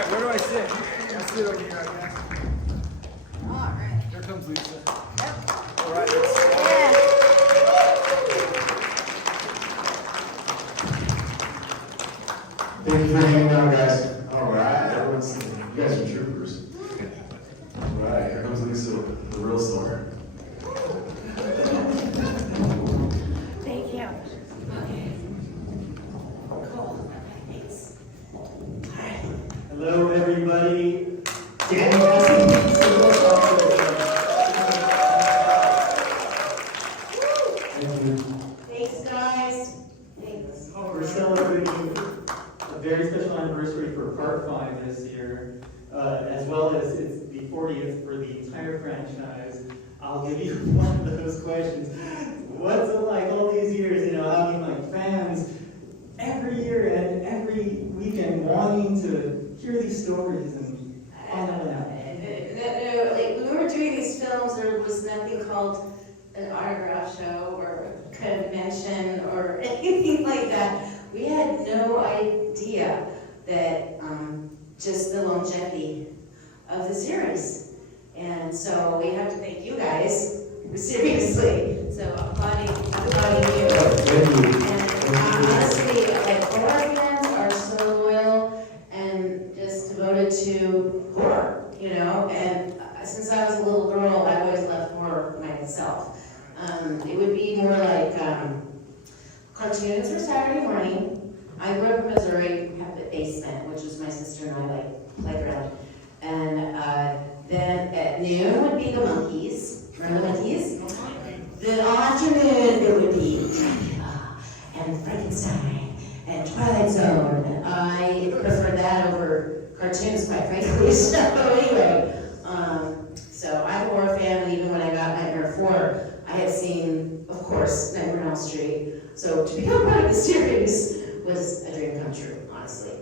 right, where do I sit? I'll sit over here, I guess. All right. Here comes Lisa. Yep. All right, Yeah. Thank you for hanging out, guys. All right, you guys are troopers. All right, here comes Lisa, the real star. Thank you. Okay. Cool. Thanks. Hello, everybody. Thanks, guys. Thanks. We're celebrating a very special anniversary for Part 5 this year, as well as it's the 40th for the entire franchise. I'll give you one of those questions. What's it like all these years, having like fans every year and every weekend wanting to hear these stories and all of that? No, like when we were doing these films, there was nothing called an autograph show or a convention or anything like that. We had no idea that just the longevity of the series. And so we have to thank you guys, seriously. So applauding you. And honestly, like horror fans are so loyal and just devoted to horror, and since I was a little girl, I always loved horror myself. It would be more like cartoons for Saturday morning. I grew up in Missouri, we have the basement, which was my sister and I playground. And then at noon would be the monkeys. Remember the monkeys? The afternoon it would be Dracula and Frankenstein and Twilight Zone. And I prefer that over cartoons, quite frankly. So anyway, so I'm a horror fan. Even when I got Nightmare 4, I had seen, of course, Nightmare on Elm Street. So to become part of the series was a dream come true, honestly.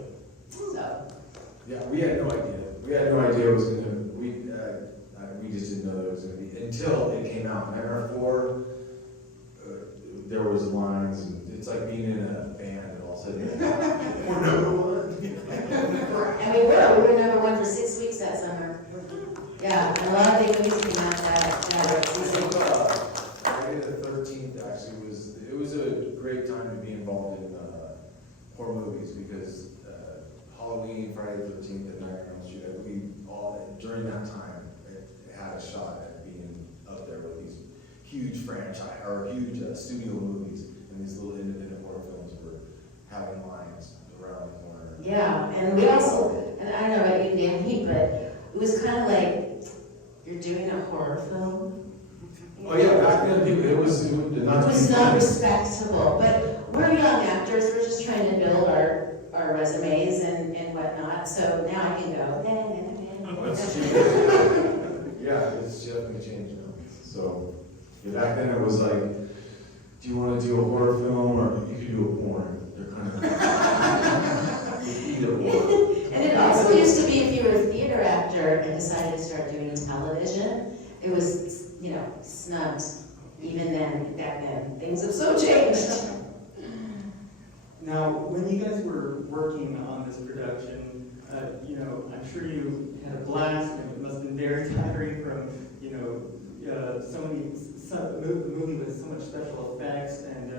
So. Yeah, we had no idea. We had no idea it was gonna. We just didn't know that it was gonna be until it came out. Nightmare 4, there was lines, and it's like being in a band, and all of a sudden we're number one. And we were number one for 6 weeks that summer. Yeah, and a lot of big movies came out that season. Friday the 13th actually was a great time to be involved in horror movies because Halloween, Friday the 13th, and Nightmare on Elm Street, we all during that time it had a shot at being up there with these huge franchise or huge studio movies, and these little independent horror films were having lines around the corner. Yeah, and we also, and I don't know about you, Danny, but it was kind of like you're doing a horror film. Oh yeah, back then it was not respectable, but we're young actors. We're just trying to build our resumes and whatnot. So now I can go. Yeah, it's definitely changed now. So back then it was like, do you want to do a horror film or you could do a porn? They're kind of either or. And it also used to be if you were a theater actor and decided to start doing television, it was, snubbed. Even then, back then, things have so changed. Now, when you guys were working on this production, I'm sure you had a blast, and it must have been very tiring from, a movie with so much special effects and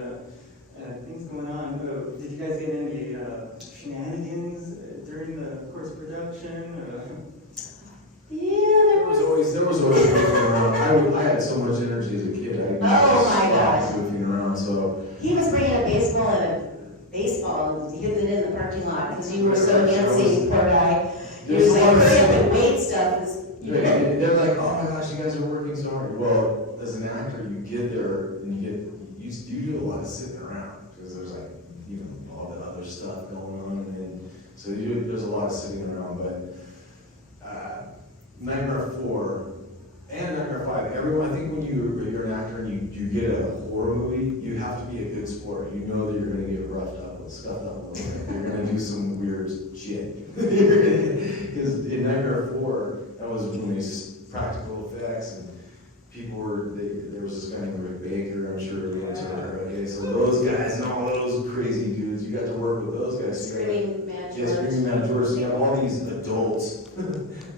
things going on. Did you guys get any shenanigans during the course of production? Yeah, There was always goofing around. I had so much energy as a kid. Oh my gosh. Goofing around, so. he was bringing a baseball and hitting it in the parking lot because you were so antsy, poor guy. He was like, hurry up and wait stuff. They're like, oh my gosh, you guys are working so hard. Well, as an actor, you get there and you do a lot of sitting around because there's like, all the other stuff going on. And so there's a lot of sitting around, but Nightmare 4 and Nightmare 5, everyone, I think when you're an actor and you get a horror movie, you have to be a good sport. You know that you're going to get roughed up and scuffed up a little bit. You're going to do some weird shit. Because in Nightmare 4, that was when these practical effects and people there was this guy named Rick Baker, I'm sure we went to her. Okay, so those guys and all those crazy dudes, you got to work with those guys. Screaming mad Yeah, screaming mentors. You have all these adults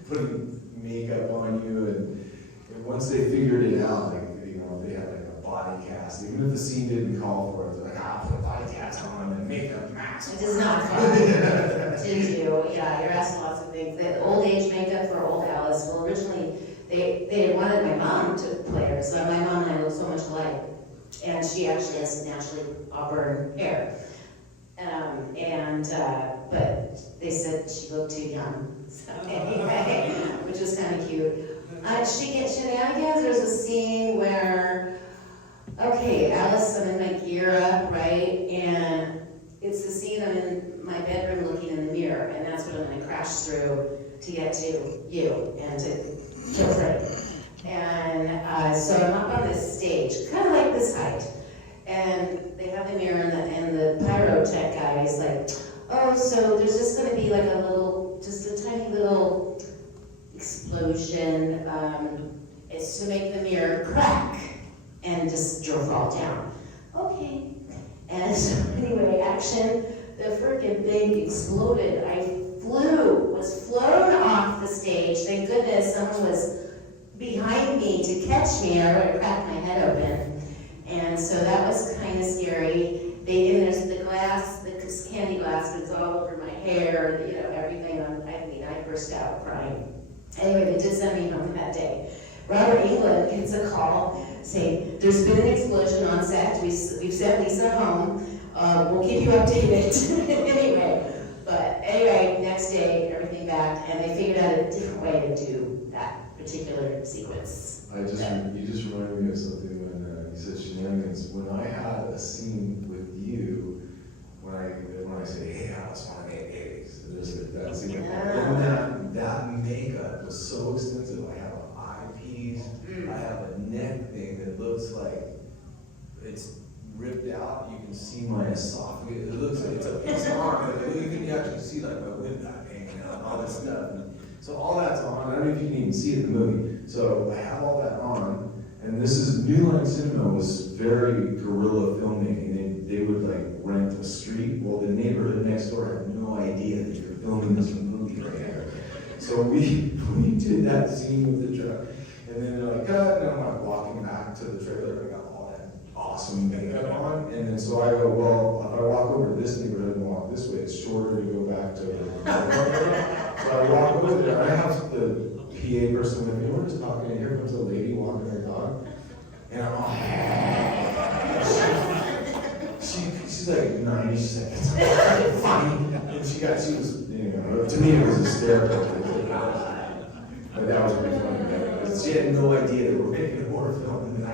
putting makeup on you, and once they figured it out, like, you know, they had like a body cast. Even if the scene didn't call for it, they're like, put a body cast on and makeup mask. It does not fun to do. Yeah, you're asking lots of things. The old age makeup for old Alice. Well, originally they had wanted my mom to play her, so my mom and I look so much alike, and she actually has naturally auburn hair. But they said she looked too young. So anyway, which was kind of cute. She gets shenanigans. There's a scene where, okay, Alice, I'm in my gear up, right? And it's the scene I'm in my bedroom looking in the mirror, and that's what I'm gonna crash through to get to you and to kill Freddy. And so I'm up on this stage, kind of like this height, and they have the mirror, and the pyrotech guy is like, oh, so there's just gonna be like a little, just a tiny little explosion. It's to make the mirror crack and just fall down. Okay. And so anyway, action, the freaking thing exploded. I was flown off the stage. Thank goodness someone was behind me to catch me, or I would have cracked my head open. And so that was kind of scary. And there's the glass, the candy glass was all over my hair, you know, everything. I burst out crying. Anyway, they did send me home that day. Robert England gets a call saying, there's been an explosion on set. We've sent Lisa home. We'll keep you updated. Anyway, next day, everything back, and they figured out a different way to do that particular sequence. You just reminded me of something when you said shenanigans. When I had a scene with you, when I say, hey, I just want to make eggs, there's that scene. And that makeup was so extensive. I have an eyepiece, I have a neck thing that looks like it's ripped out. You can see my esophagus. It looks like it's a piece of arm. You can actually see like my windpipe hanging out and all this stuff. And so all that's on. I don't know if you can even see it in the movie. So I have all that on. And this is, New Line Cinema was very guerrilla filmmaking. They would like rent a street. Well, the neighborhood next door had no idea that you're filming this movie right here. So we did that scene with the truck. And then they're like, and I'm like walking back to the trailer. I got all that awesome makeup on. And then so I go, well, if I walk over to this neighborhood and walk this way, it's shorter to go back to so I walk over there. I have the PA person with me. We're just talking, and here comes a lady walking her dog. And I'm all, she's like 90 seconds. Funny. And she was, you know, to me it was hysterical. But that was pretty funny. Because she had no idea that we're making a horror film. And then I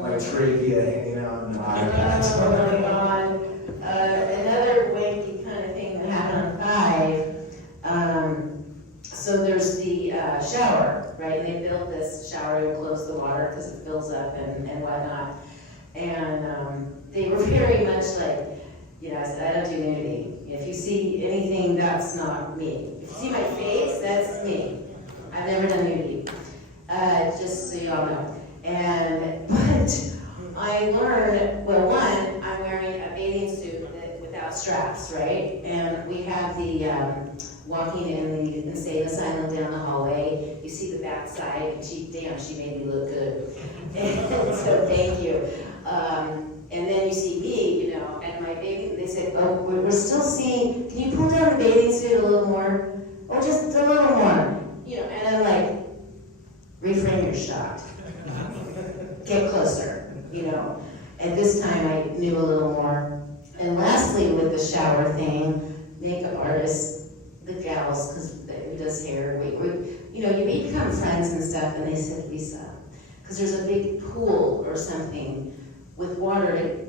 my trachea hanging out in the iPad. Oh my God. Another wanky kind of thing that happened on 5. So there's the shower, right? And they built this shower to close the water because it fills up and whatnot. And they were very much like, you know, I said, I don't do nudity. If you see anything, that's not me. If you see my face, that's me. I've never done nudity. Just so you all know. But I learned, well, one, I'm wearing a bathing suit without straps, right? And we have the walking in the insane asylum down the hallway. You see the back side, and she made me look good. And so thank you. And then you see me, you know, and my bathing, they said, oh, we're still seeing, can you pull down the bathing suit a little more? Or just a little more? You know, and I'm like, reframe your shot. Get closer, you know. At this time, I knew a little more. And lastly, with the shower thing, makeup artists, the gals, because who does hair, you know, you become friends and stuff, and they said, Lisa, because there's a big pool or something with water to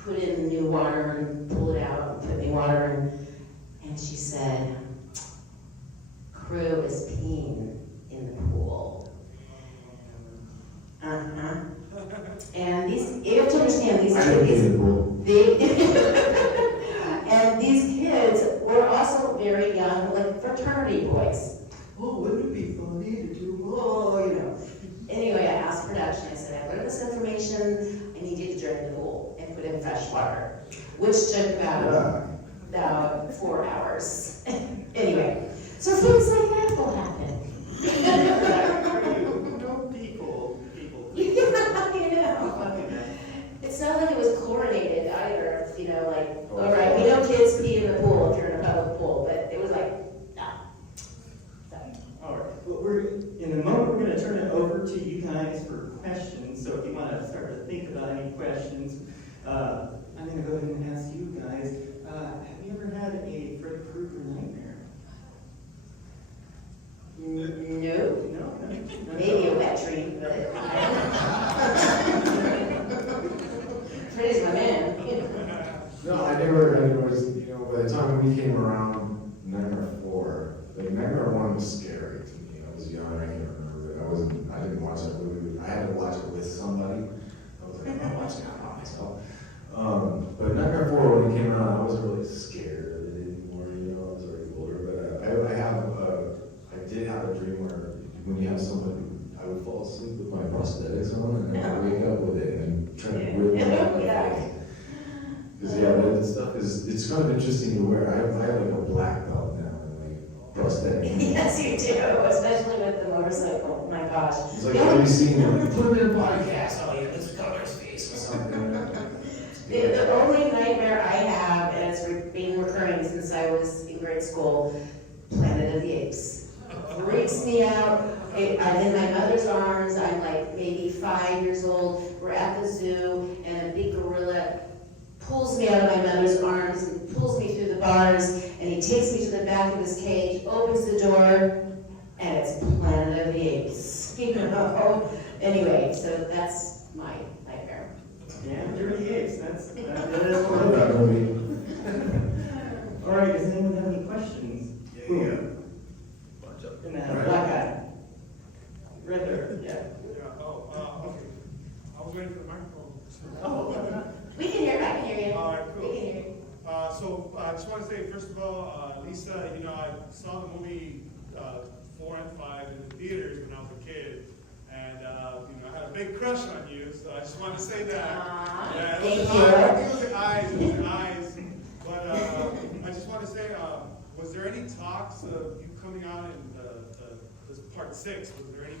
put in new water and pull it out and put new water in. And she said, crew is peeing in the pool. And you have to understand, these and these kids were also very young, like fraternity boys. Oh, wouldn't it be funny to do, you know. Anyway, I asked production, I said, I learned this information, I need you to drain the pool and put in fresh water. which took about 4 hours. Anyway, so things like that will happen. No people. Yeah, it's not like it was chlorinated either, like, all right, we know kids pee in the pool if you're in a public pool, but it was like, no. So. All right, well, in a moment, we're going to turn it over to you guys for questions. So if you want to start to think about any questions, I'm going to go ahead and ask you guys, have you ever had a Freddy Krueger nightmare? No. No? Maybe a wet dream, but Freddy's my man. No, I never was, by the time we came around Nightmare 4, like Nightmare 1 was scary to me. I was young, I can't remember it. I didn't watch that movie. I had to watch it with somebody. I was like, I'm not watching it by myself. But Nightmare 4, when it came out, I wasn't really scared of it anymore, I was already older. But I did have a dream where when you have somebody, I would fall asleep with my prosthetics on, and I would wake up with it and try to rip it out my face. Because that stuff it's kind of interesting to wear. I have like a black belt now in like prosthetic. Yes, you do, especially with the motorcycle. My gosh. It's like, have you seen it? Put it in a podcast. Oh yeah, let's cover his face or something. The only nightmare I have, and it's been recurring since I was in grade school, Planet of the Apes. Freaks me out. I'm in my mother's arms. I'm like maybe 5 years old. We're at the zoo, and a big gorilla pulls me out of my mother's arms and pulls me through the bars, and he takes me to the back of his cage, opens the door, and it's Planet of the Apes. Anyway, so that's my nightmare. Yeah, Dirty Apes. That is I love that movie. All right, does anyone have any questions? Yeah. In that black guy. Right there, yeah. Okay. I was waiting for the microphone. Oh. We can hear, I can hear you. All right, We cool. can hear you. So I just want to say, first of all, Lisa, I saw the movie 4 and 5 in the theaters when I was a kid, and I had a big crush on you. So I just wanted to say that. Aww, Yeah, thank it was the eyes. But I just want to say, was there any talks of you coming out in this part 6? Was there any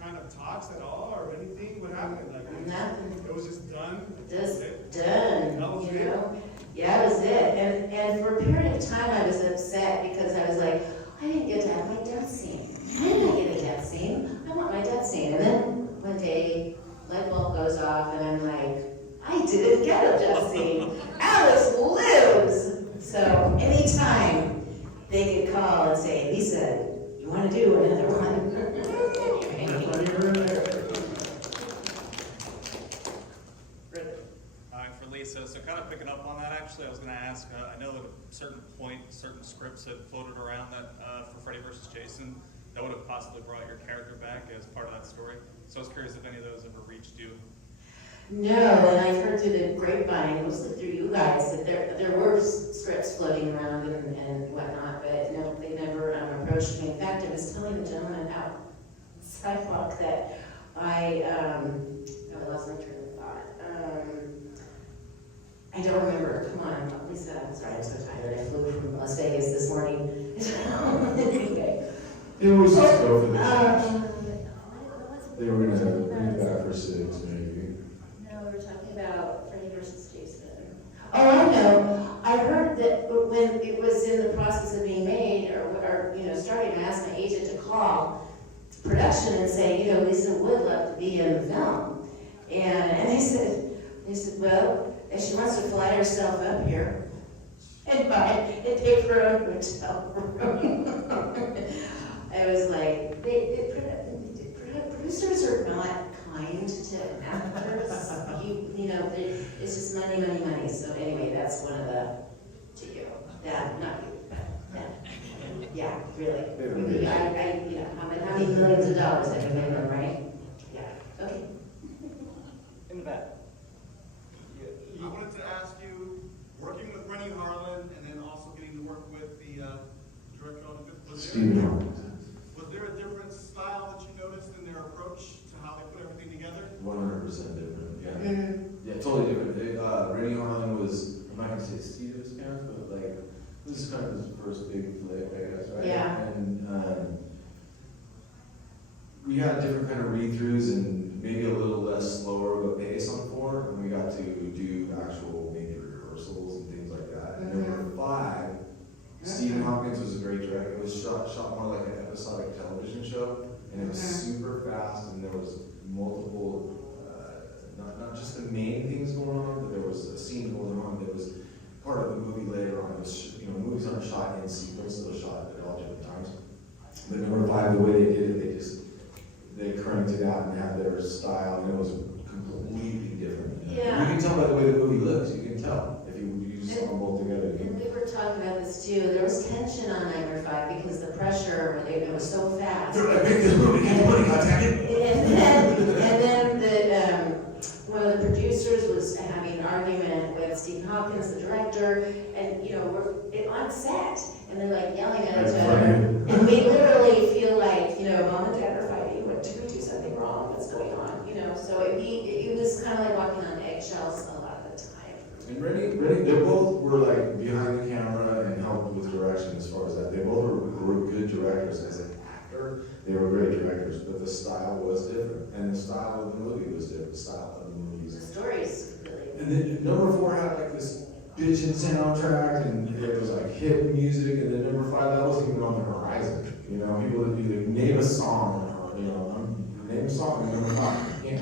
kind of talks at all or anything? What happened? Like Nothing. it was just done. Just It? done, That was you it? know? Yeah, that was it. And for a period of time, I was upset because I was like, I didn't get to have my death scene. When did I get a death scene? I want my death scene. And then one day, light bulb goes off, and I'm like, I didn't get a death scene. Alice lives. So anytime they could call and say, Lisa, you want to do another one? For Lisa, so kind of picking up on that, actually, I was going to ask, I know at a certain point, certain scripts had floated around that for Freddy vs. Jason, that would have possibly brought your character back as part of that story. So I was curious if any of those ever reached you. No, and I've heard through the grapevine, mostly through you guys, that there were scripts floating around and whatnot, but no, they never approached me. In fact, I was telling the gentleman out sidewalk that I lost my train of thought. I don't remember. Come on, Lisa. I'm sorry, I'm so tired. I flew from Las Vegas this morning. Anyway. It was just go for the Um, They were gonna bring it back for 6, maybe. No, we were talking about Freddy vs. Jason. Oh, I know. I heard that when it was in the process of being made, or starting, I asked my agent to call production and say, Lisa would love to be in the film. And they said, well, if she wants to fly herself up here and take her own hotel room. I was like, producers are not kind to actors. It's just money. So anyway, that's one of the, not you, but yeah, really. How many millions of dollars have you made them, right? Yeah, okay. In the back. I wanted to ask you, working with Rennie Harlan and then also getting to work with the director on the Stephen Hawking. was there a different style that you noticed in their approach to how they put everything together? 100% different, yeah. Mm. Yeah, totally different. Rennie Harlan was, I'm not This is kind of his first big flick, I guess, right? Yeah. And, we had different kind of read-throughs and maybe a little less slower of a pace on 4, and we got to do actual maybe rehearsals and things like that. And number 5, Stephen Hopkins was a great director. It was shot more like an episodic television show, and it was super fast, and there was multiple, not just the main things going on, but there was a scene going on that was part of the movie later on. It was, movies aren't shot in sequence, they're shot at all different times. But number 5, the way they did it, they cranked it out and had their style, and it was completely different. Yeah. You can tell by the way the movie looks, you can tell, if you saw them both together. And we were talking about this too, there was tension on number 5 because the pressure, it was so fast. They're like, make this movie, get money, goddammit. And then one of the producers was having an argument with Stephen Hopkins, the director, and we're on set, and they're like yelling at each other. And we literally feel like, mom and dad are fighting, did we do something wrong, what's going on, so it was kind of like walking on eggshells a lot of the time. And Rennie, they both were like behind the camera and helped with direction as far as that. They both were good directors as an actor. They were great directors, but the style was different, and the style of the movie was different. The style of the The movies. stories really. And then number 4 had like this bitchin' soundtrack, and it was like hit music. And then number 5, that wasn't even on the horizon. People would be like, name a song, name a song, and number 5, yeah.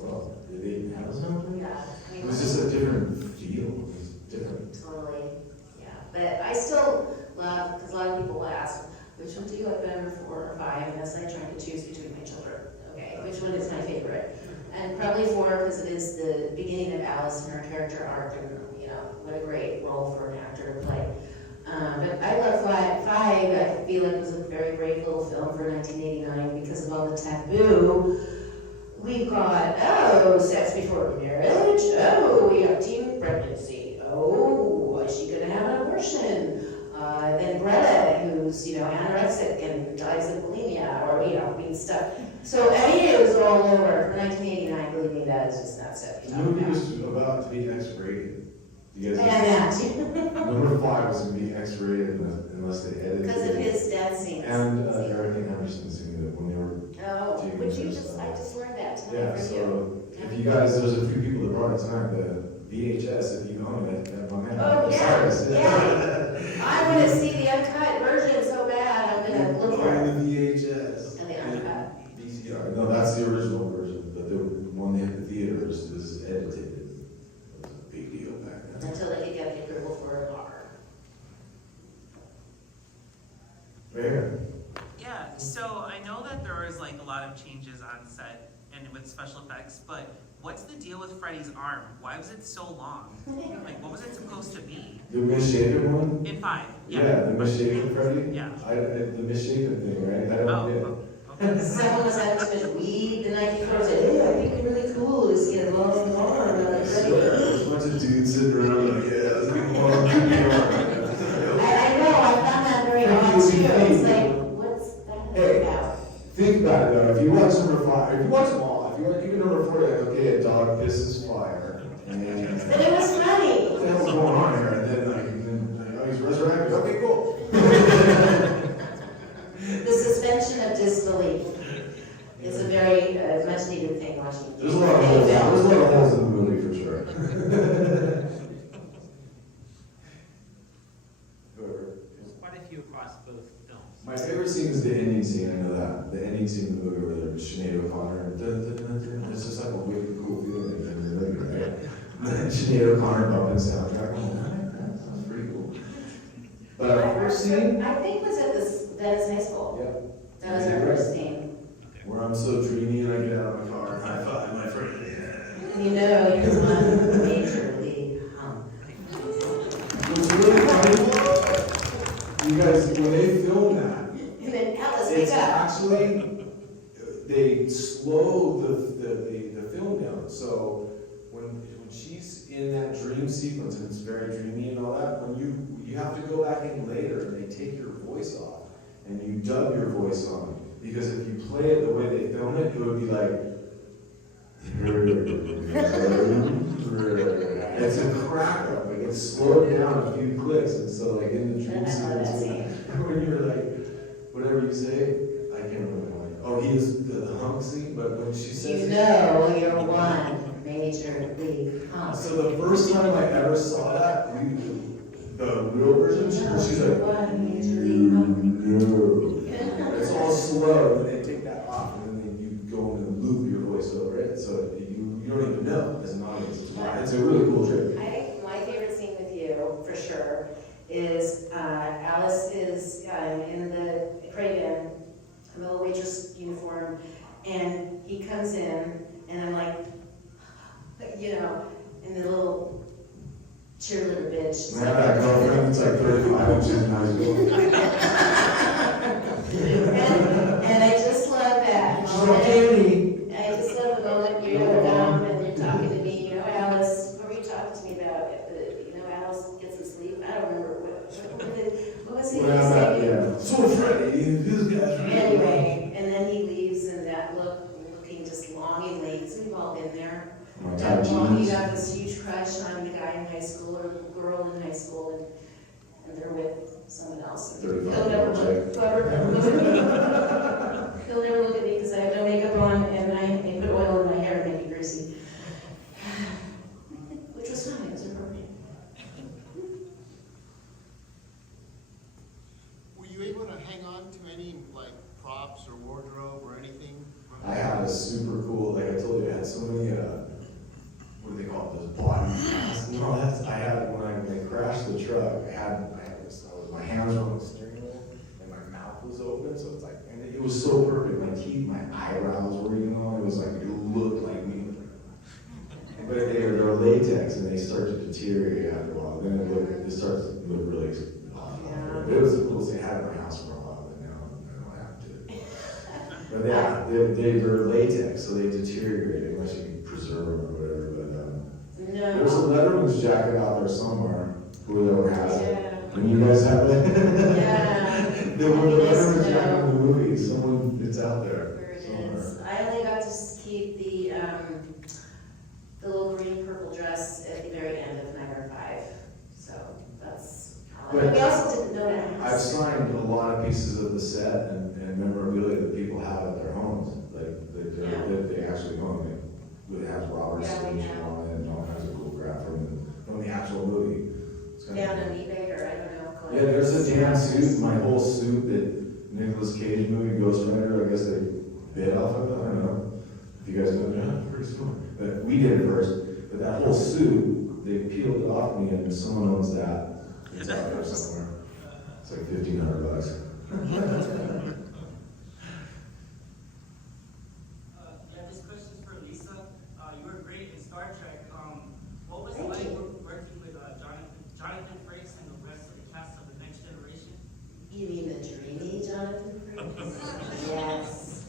Well, did they even have a soundtrack? Yeah. It was just a different feel. It was different. Totally, yeah. But I still love, because a lot of people ask, which one do you like better, 4 or 5? And that's like trying to choose between my children. Okay, which one is my favorite? And probably 4, because it is the beginning of Alice and her character arc, and what a great role for an actor to play. But I love 5. I feel like it was a very brave little film for 1989 because of all the taboo. We've got, sex before marriage. We have teen pregnancy. Is she gonna have an abortion? Then Greta, who's, anorexic and dies of bulimia, or, stuff. So, it was all over. For 1989, believe me, that is just not stuff you The talk movie about. was about to be X-rated. You guys And that, Number 5 was going to be X-rated unless they edited it. because of his death scenes. And Eric and Anderson singing it when they were. Oh, doing would you this, I just learned that tonight Yeah, from you. so if you guys, there's a few people that brought it tonight, the VHS, if you own it, my man. Oh, Cyrus. yeah. I want to see the uncut version so bad, I'm gonna look for On it. the VHS. And the uncut. VCR. No, that's the original version, but the one they hit the theaters is edited. It was a big deal back then. Until they could get the approval for a bar. Fair. Yeah, so I know that there was like a lot of changes on set and with special effects, but what's the deal with Freddy's arm? Why was it so long? Like, what was it supposed to be? The misshapen one? In 5, Yeah, the misshapen Freddy? Yeah. The misshapen thing, right? I don't get it. Okay. Someone was having too much weed the night before, said, hey, I think it'd be really cool to see a long arm. And I'm like, There's a bunch of dudes sitting around like, yeah, let's get more on the I know, I found that very odd too. It's like, what's that Hey. about? Think about it though, if you watch number 5, if you watch them all, if you watch even number 4, you're like, okay, a dog pisses fire. And But it was funny. what the hell's going on here? And then he's resurrected. Okay, cool. The suspension of disbelief is a very much needed thing watching. There's a lot of holes. There's a lot of holes in the movie for sure. Whoever. There's quite a few across both films. My favorite scene is the ending scene. I know that the ending scene of the movie where there's Sinead O'Connor. It's just like a wicked cool feeling in the movie, right? And then Sinead O'Connor bumping soundtrack. Oh, that sounds pretty cool. But our first scene. I think was at this Venice High School. Yep. That was our first scene. Where I'm so dreamy and I get out of my car and high five my friend. You know, you're one major league hump. What's really funny, you guys, when they film that, And then Alice, it's wake up. actually, they slow the film down. So when she's in that dream sequence and it's very dreamy and all that, when you have to go back in later and they take your voice off and you dub your voice on. Because if you play it the way they film it, it would be like, it's a crack up. Like, it slowed down a few clicks, and so like in the dream I love that sequence, scene. when you were like, whatever you say, I can't remember. Oh, he is the hunk scene, but when she says. You know you're one major league hunk. So the first time I ever saw that, the real version, she's like, One major league hunk. no. It's all slow, and they take that off, and then you go into the loop your voice over it, so you don't even know as an audience. It's a really cool trick. My favorite scene with you, for sure, is Alice is in the Craven, a little waitress uniform, and he comes in, and I'm like, you know, and the little cheerleader bitch. I have that girlfriend that's like 35 and she's in high school. And I just love that. She's like, Katie. I just love the moment you're dumb and you're talking to me, you know, Alice, what were you talking to me about? You know, Alice, get some sleep? I don't remember what was he saying? Yeah. So Freddie, this guy's really. Anyway, and then he leaves and that looking just longingly, because we've all been there. My That tight long, you jeans. got this huge crush on the guy in high school or the girl in high school, and they're with someone else. 35 He'll never look, whoever look at me. He'll never look at me because I have no makeup on and I put oil in my hair and make it greasy. Which was fine, it was appropriate. Were you able to hang on to any, like, props or wardrobe or anything? I had a super cool, like I told you, I had so many, what do they call it, those body masks and all that. I had, when I crashed the truck, I had this, my hands were on the steering wheel, and my mouth was open, so it's like, and it was so perfect. My teeth, my eyebrows were even on, it was like, it looked like me. But they're latex, and they start to deteriorate after a while, then it starts to look really awful. Yeah. But it was the coolest thing. I had it in my house for a while, but now I don't have to. But yeah, they're latex, so they deteriorate unless you preserve them or whatever. But there's a No. Letterman's jacket out there somewhere. Whoever has it. Yeah. And you guys have it. Yeah. There was a Letterman's Yes, jacket no. in the movie. Someone, it's out there. Where it somewhere. is. I only got to keep the little green purple dress at the very end of Niagara 5. So that's how But we also didn't know that. I've signed a lot of pieces of the set and memorabilia that people have at their homes. Like, that they actually own. It has Robert's Yeah, we signature have. on it and all kinds of cool crap from the actual movie. It's kind Down of on eBay or I don't know. Yeah, there's a damn suit, my whole suit that Nicolas Cage movie Ghost Rider, I guess they bit off of it, I don't know. If you guys know, yeah, pretty smart. But we did it first, but that whole suit, they peeled it off me and someone owns that. It's out there somewhere. It's like $1,500. Yeah, this question's for Lisa. You were great in Star Trek. What was it Thank like you. working with Jonathan Frakes and the rest of the cast of The Next Generation? You mean the dreamy Jonathan Frakes? Yes.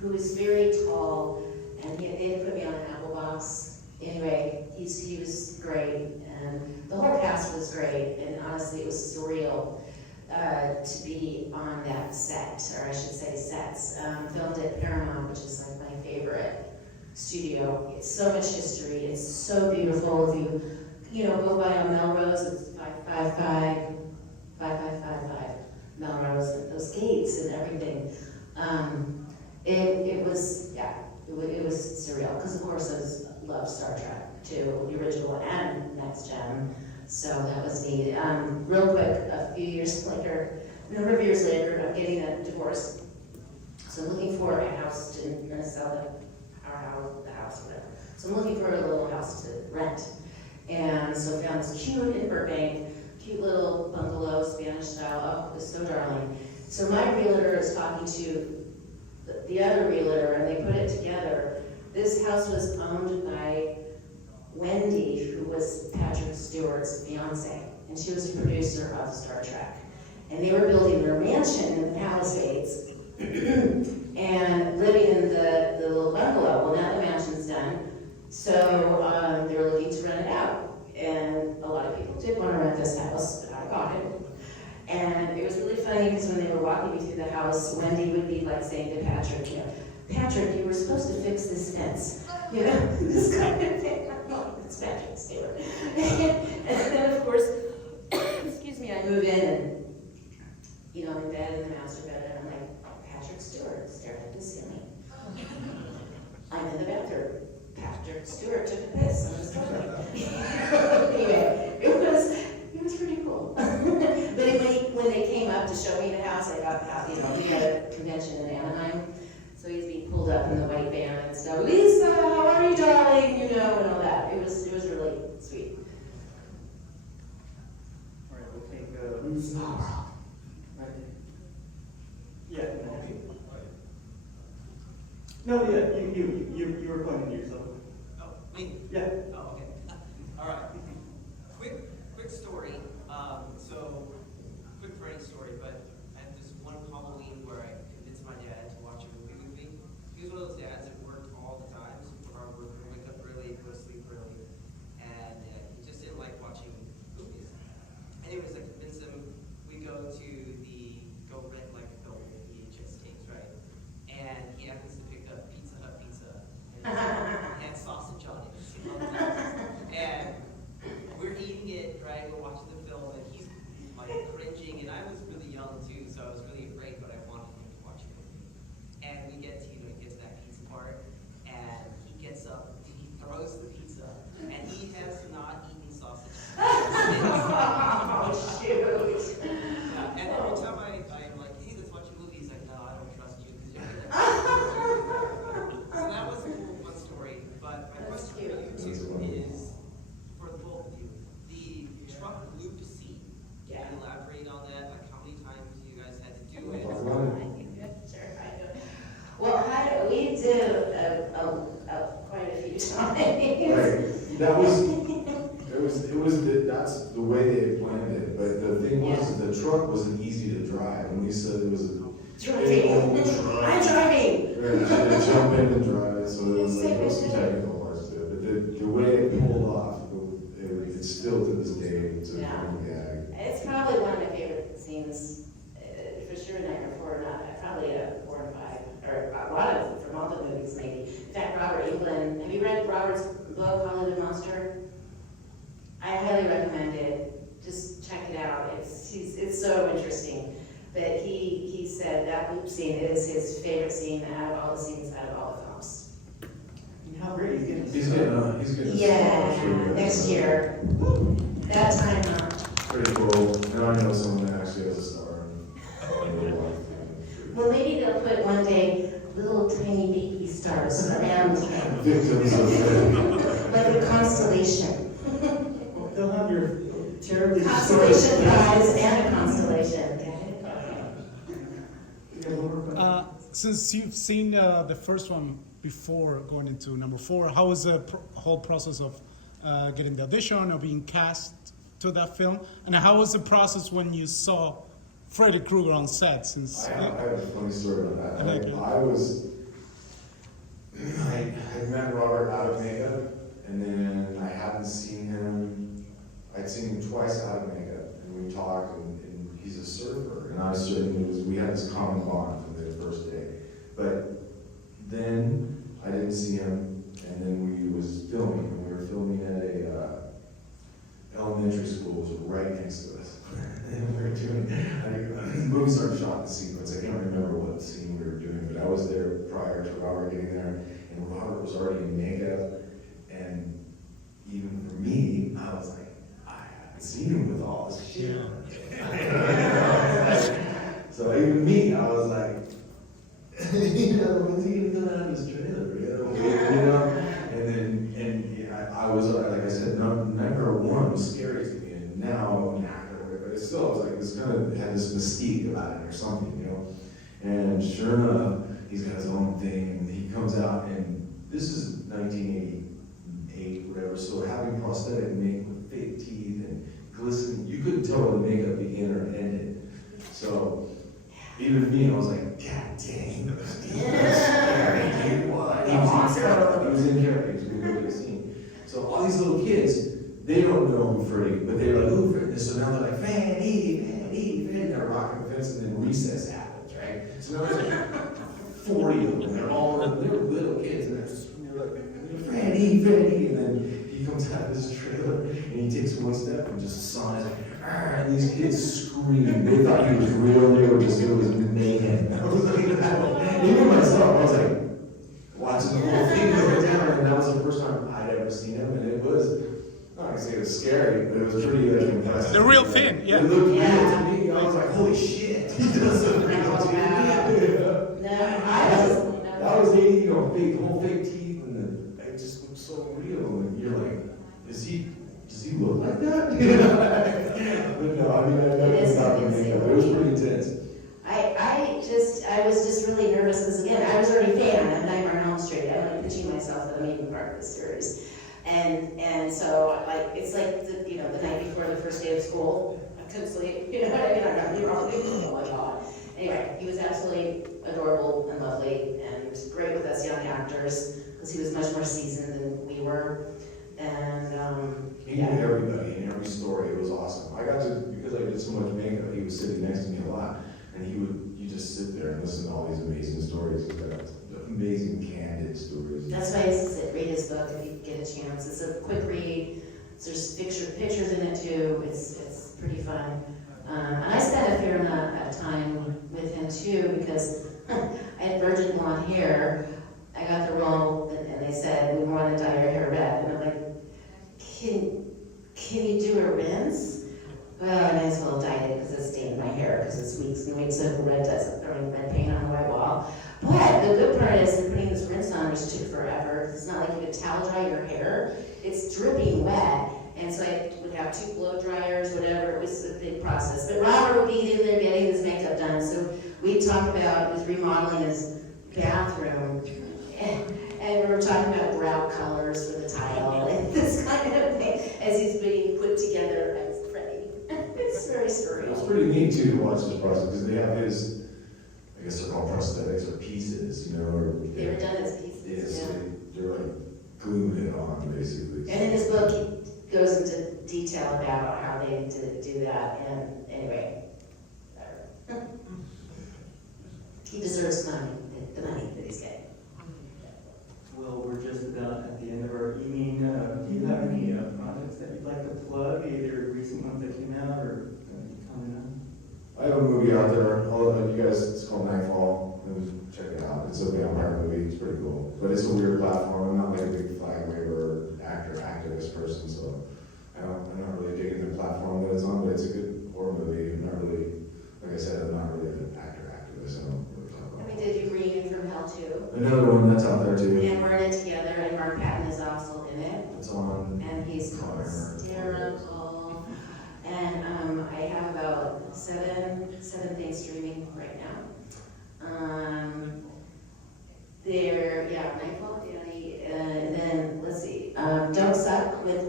Who is very tall, and they put me on an apple box. Anyway, he was great, and the whole cast was great, and honestly, it was surreal to be on that set, or I should say sets. Filmed at Paramount, which is like my favorite studio. It's so much history, it's so beautiful. If you know, go by on Melrose, it's 555, 5555 Melrose, and those gates and everything. It was surreal, because of course I love Star Trek too, the original and Next Gen, so that was neat. Real quick, a number of years later, I'm getting a divorce, so I'm looking for a house I'm gonna sell the house, whatever. So I'm looking for a little house to rent, and so I found this cute in Burbank, cute little bungalow, Spanish style. Oh, it was so darling. So my realtor is talking to the other realtor, and they put it together. This house was owned by Wendy, who was Patrick Stewart's fiance, and she was a producer of Star Trek. And they were building their mansion in the Palisades and living in the little bungalow. Well, now the mansion's done, so they were looking to rent it out. And a lot of people did want to rent this house out of pocket. And it was really funny because when they were walking me through the house, Wendy would be like saying to Patrick, you know, Patrick, you were supposed to fix this fence. You know, this kind of thing. it's Patrick Stewart. And then, of course, excuse me, I move in and, you know, I'm in bed in the master bed, and I'm like, Patrick Stewart staring at the ceiling. I'm in the bathroom. Patrick Stewart took a piss on the toilet. Anyway, it was pretty cool. But when they came up to show me the house, I got out, you know, we had a convention in Anaheim, so he's being pulled up in the white van and stuff. Lisa, how are you, darling? You know, and all that. It was really sweet. All right, we'll take, who's next? Right here. Yeah. No, yeah, you were pointing to yourself. Oh, me? Yeah. Oh, okay. All right. Quick story. Quick Freddy story, but I had this one Halloween where I convinced my dad to watch a movie with me. He was one of those dads that worked all the time, super hard worker, wake up early, go to sleep early, and he just didn't like watching movies. Anyways, I convinced him. We go rent like a film VHS tapes, right? And he happens to pick up Pizza Hut pizza and sausage on it. And we're eating it, right? We're watching the film, and he's like cringing, and I was really young too, so I was really afraid, but I wanted him to watch it with me. And we get to, he gets to that pizza part, and he gets up, he throws the pizza, and he has not eaten sausage. Oh, shoot. Yeah, and every time I'm like, hey, let's watch a movie, he's like, no, I don't trust you, because you're gonna. So that was a cool, fun story. But my question for you two is, for the both of you, the truck loop scene. Can you elaborate on that? Like, how many times you guys had to do it? Sure, I do. Well, we did quite a few times. Right, that's the way they had planned it, but the thing was, the truck wasn't easy to drive, and we said it was a. Driving. I'm driving. Right, she had to jump in and drive, so it was like, there was some technical parts to it, but the way it pulled off, it's still to this day, it's a running gag. It's probably one of my favorite scenes, for sure, Nightmare 4, probably a 4 and 5, or a lot of them from all the movies, maybe. In fact, Robert Englund, have you read Robert's book, Hollywood Monster? I highly recommend it. Just check it out. It's so interesting. But he said that loop scene is his favorite scene out of all the scenes out of all the films. And how great he's getting. He's getting. Yeah, next year. That time, huh? Pretty cool. Now I know someone that actually has a star. Well, maybe they'll put one day little tiny baby stars around him, Victims of it. like a constellation. They'll have your terribly. Constellation prize and a constellation. Since you've seen the first one before going into number 4, how was the whole process of getting the audition or being cast to that film? And how was the process when you saw Freddy Krueger on set? Since I have a funny story on that. I met Robert out of makeup, and then I hadn't seen him. I'd seen him twice out of makeup, and we talked, and he's a surfer, and I certainly we had this common bond from the first day. But then I didn't see him, and then we was filming, and we were filming at a elementary school, was right next to us. And we were doing, the movie started shot in sequence. I can't remember what scene we were doing, but I was there prior to Robert getting there, and Robert was already in makeup, and even for me, I was like, I haven't seen him with all this shit on. So even me, I was like, when's he gonna come out of his trailer? And I was, like I said, number 1 was scary to me, and now, but it still was like, this kind of had this mystique about it or something, And sure enough, he's got his own thing, and he comes out, and this is 1988, whatever, so having prosthetic makeup with fake teeth and glistening, you couldn't tell where the makeup began or ended. So, even me, I was like, God dang, he was in character, he was a good scene. So all these little kids, they don't know who Freddy, but they're like, who Freddy? So now they're like, Freddy, and they're rocking the fence, and then recess happens, right? So now there's like 40 of them, they're little kids, and they're like, Freddy, and then he comes out of this trailer and he takes one step and just saw it, and these kids screamed. They thought he was real. They were just, it was mayhem. I was like, even myself, I was like, watching the whole thing go down, and that was the first time I'd ever seen him, and it was, not gonna say it was scary, but it was pretty impressive. The real thing, yeah. It looked real to me. I was like, holy shit, he does something real to me. That was 80, you know, fake, the whole fake teeth, and it just looked so real, and you're like, does he look like that? But no, I mean, I never thought it was pretty intense. I was just really nervous, because again, I was already a fan of Nightmare on Elm Street. I'm like pitching myself that I'm even part of the series. And so, like, it's like, the night before the first day of school, I couldn't sleep, you know what I mean? I got, you were all thinking, oh my God. Anyway, he was absolutely adorable and lovely, and great with us young actors, because he was much more seasoned than we were. And, He knew everybody in every story. It was awesome. I got to, because I did so much makeup, he was sitting next to me a lot, and you just sit there and listen to all these amazing stories. He's got amazing, candid stories. that's why I said read his book if you get a chance. It's a quick read. There's pictures in it too. It's pretty fun. And I spent a fair amount of time with him too, because I had virgin blonde hair. I got the role, and they said, we want to dye your hair red. And I'm like, can you do a rinse? Well, I might as well dye it because it stained my hair, because it's weeks of red doesn't, throwing red paint on the white wall. But the good part is that putting this rinse on just took forever. It's not like you could towel dry your hair. It's dripping wet. And so I would have 2 blow dryers, whatever. It was a big process. But Robert would be in there getting his makeup done. So we talked about his remodeling his bathroom. And we were talking about grout colors for the tile and this kind of thing as he's being put together as Freddy. It's very surreal. It's pretty neat too to watch this process, because they have his, I guess they're called prosthetics or pieces, you know, or They were done as pieces. yeah, so they're like gluing it on basically. And in his book, he goes into detail about how they do that. And anyway, he deserves money, the money that he's getting. Well, we're just about at the end of our evening. Do you have any projects that you'd like to plug, either recent ones that came out or coming up? I have a movie out there. You guys, it's called Nightfall. Check it out. It's a vampire movie. It's pretty cool, but it's a weird platform. I'm not like a big flag waver activist person, so I'm not really digging the platform that it's on. But it's a good horror movie. I'm not really, like I said, I'm not really an activist. I don't really talk about And we did you Reunion from Hell too. Another one that's out there too. And we're in it together, and Mark Patton is also in it. It's on. And he's hysterical. And I have about seven things streaming right now. Nightfall, Danny, and then let's see, Don't Suck with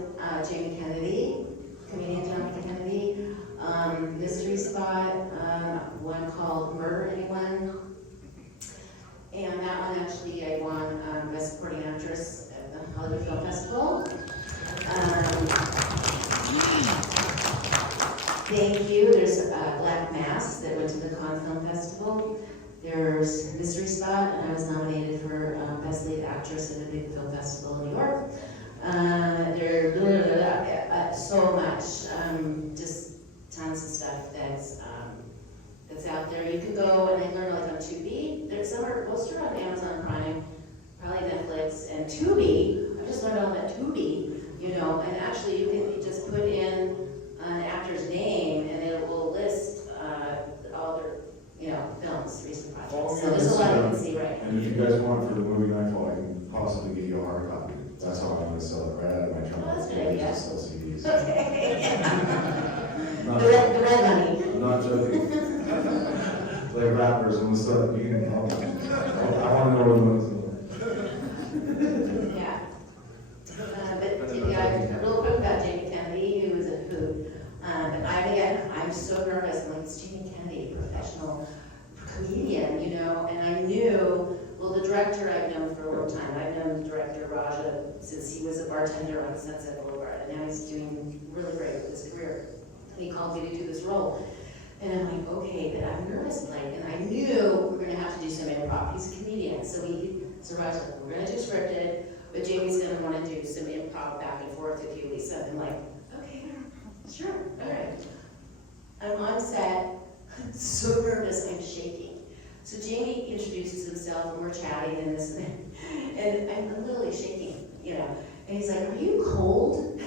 Jamie Kennedy, comedian Jamie Kennedy. Mystery Spot, one called Murder Anyone. And that one actually I won Best Supporting Actress at the Hollywood Film Festival. Thank you. There's Black Mass that went to the Cannes Film Festival. There's Mystery Spot, and I was nominated for Best Lead Actress at a big film festival in New York. There's so much, just tons of stuff that's out there. You can go and learn like on Tubi. There's most are on Amazon Prime, probably Netflix, and Tubi. I just learned all about Tubi, and actually you can just put in an actor's name and it will list all their, films, recent projects. So there's a lot you can see right now. And if you guys want for the movie Nightfall, I can possibly give you a hard copy. That's how I'm gonna sell it, right out of my trunk. That's a good idea. Just sell CDs. Okay. Not The red money. I'm not joking. Like rappers and stuff, you can help. I wanna know what it Yeah. But real quick about Jamie Kennedy, who was a hoot. I'm so nervous. I'm like, it's Jamie Kennedy, professional comedian, and I knew, the director I've known for a long time. I've known director Raja since he was a bartender on Sunset Boulevard, and now he's doing really great with his career. And he called me to do this role. And I'm like, okay, but I'm nervous, and I knew we're gonna have to do some improv. He's a comedian, so Raja's like, we're gonna do scripted, But Jamie's gonna wanna do some improv back and forth with you, Lisa, and like, okay, sure, all right. I'm on set, so nervous, I'm shaking. So Jamie introduces himself, and we're chatting and this and that, and I'm literally shaking, you know. And he's like, "Are you cold?"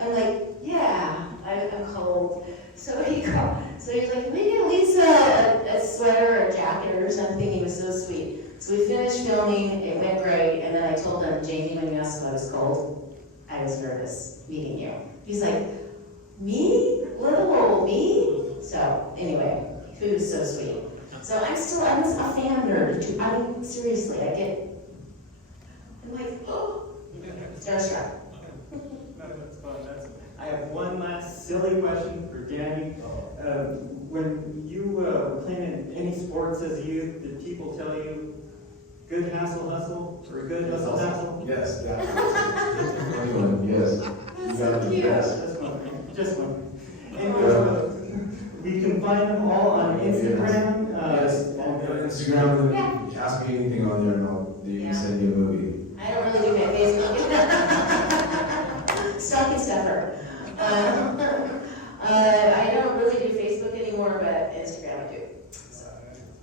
I'm like, "Yeah, I'm cold." So he's like, "Can we get Lisa a sweater or a jacket or something?" He was so sweet. So we finished filming, it went great, and then I told him, "Jamie, when you asked if I was cold, I was nervous meeting you." He's like, "Me? Little old me?" So anyway, he was so sweet. So I'm a fan nerd too. I mean, seriously, I'm like, oh, starstruck. That's fun. I have one last silly question for Danny. When you were playing in any sports as a youth, did people tell you, good Hassel hustle, or good hustle hassle? Yes, definitely. Anyone, yes. That's You got so it. cute. Yes. Just one. Anyway, we can find them all on Instagram. Yes, on Instagram, and ask me anything on there, and you Yeah. can send you a movie. I don't really do my Facebook. Stocking stuffer. I don't really do Facebook anymore, but Instagram I do.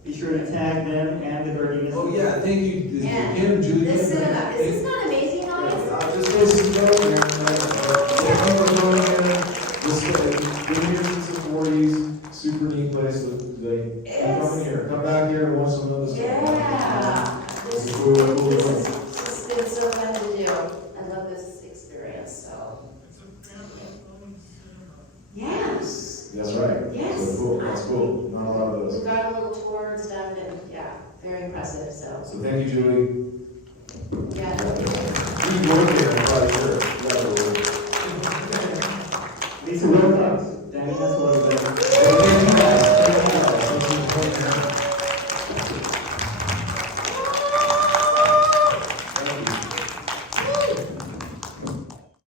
Be sure to tag them and the Gardenias. Oh, yeah, thank you, And Kim, Julie. the cinema, is this not amazing, guys? Just basically go there, thank you for going there. Been here since the 40s, super neat place, come here, come back here and watch some of this. Yeah. This It's cool, cool. has been so fun to do. I love this experience, so. Yeah. That's right. Yes. So cool, that's cool, not a lot of We those. got a little tour and stuff, and yeah, very impressive, so. So thank you, Julie. Yeah. You work here, I'm probably sure. You gotta work. Lisa Wilcox.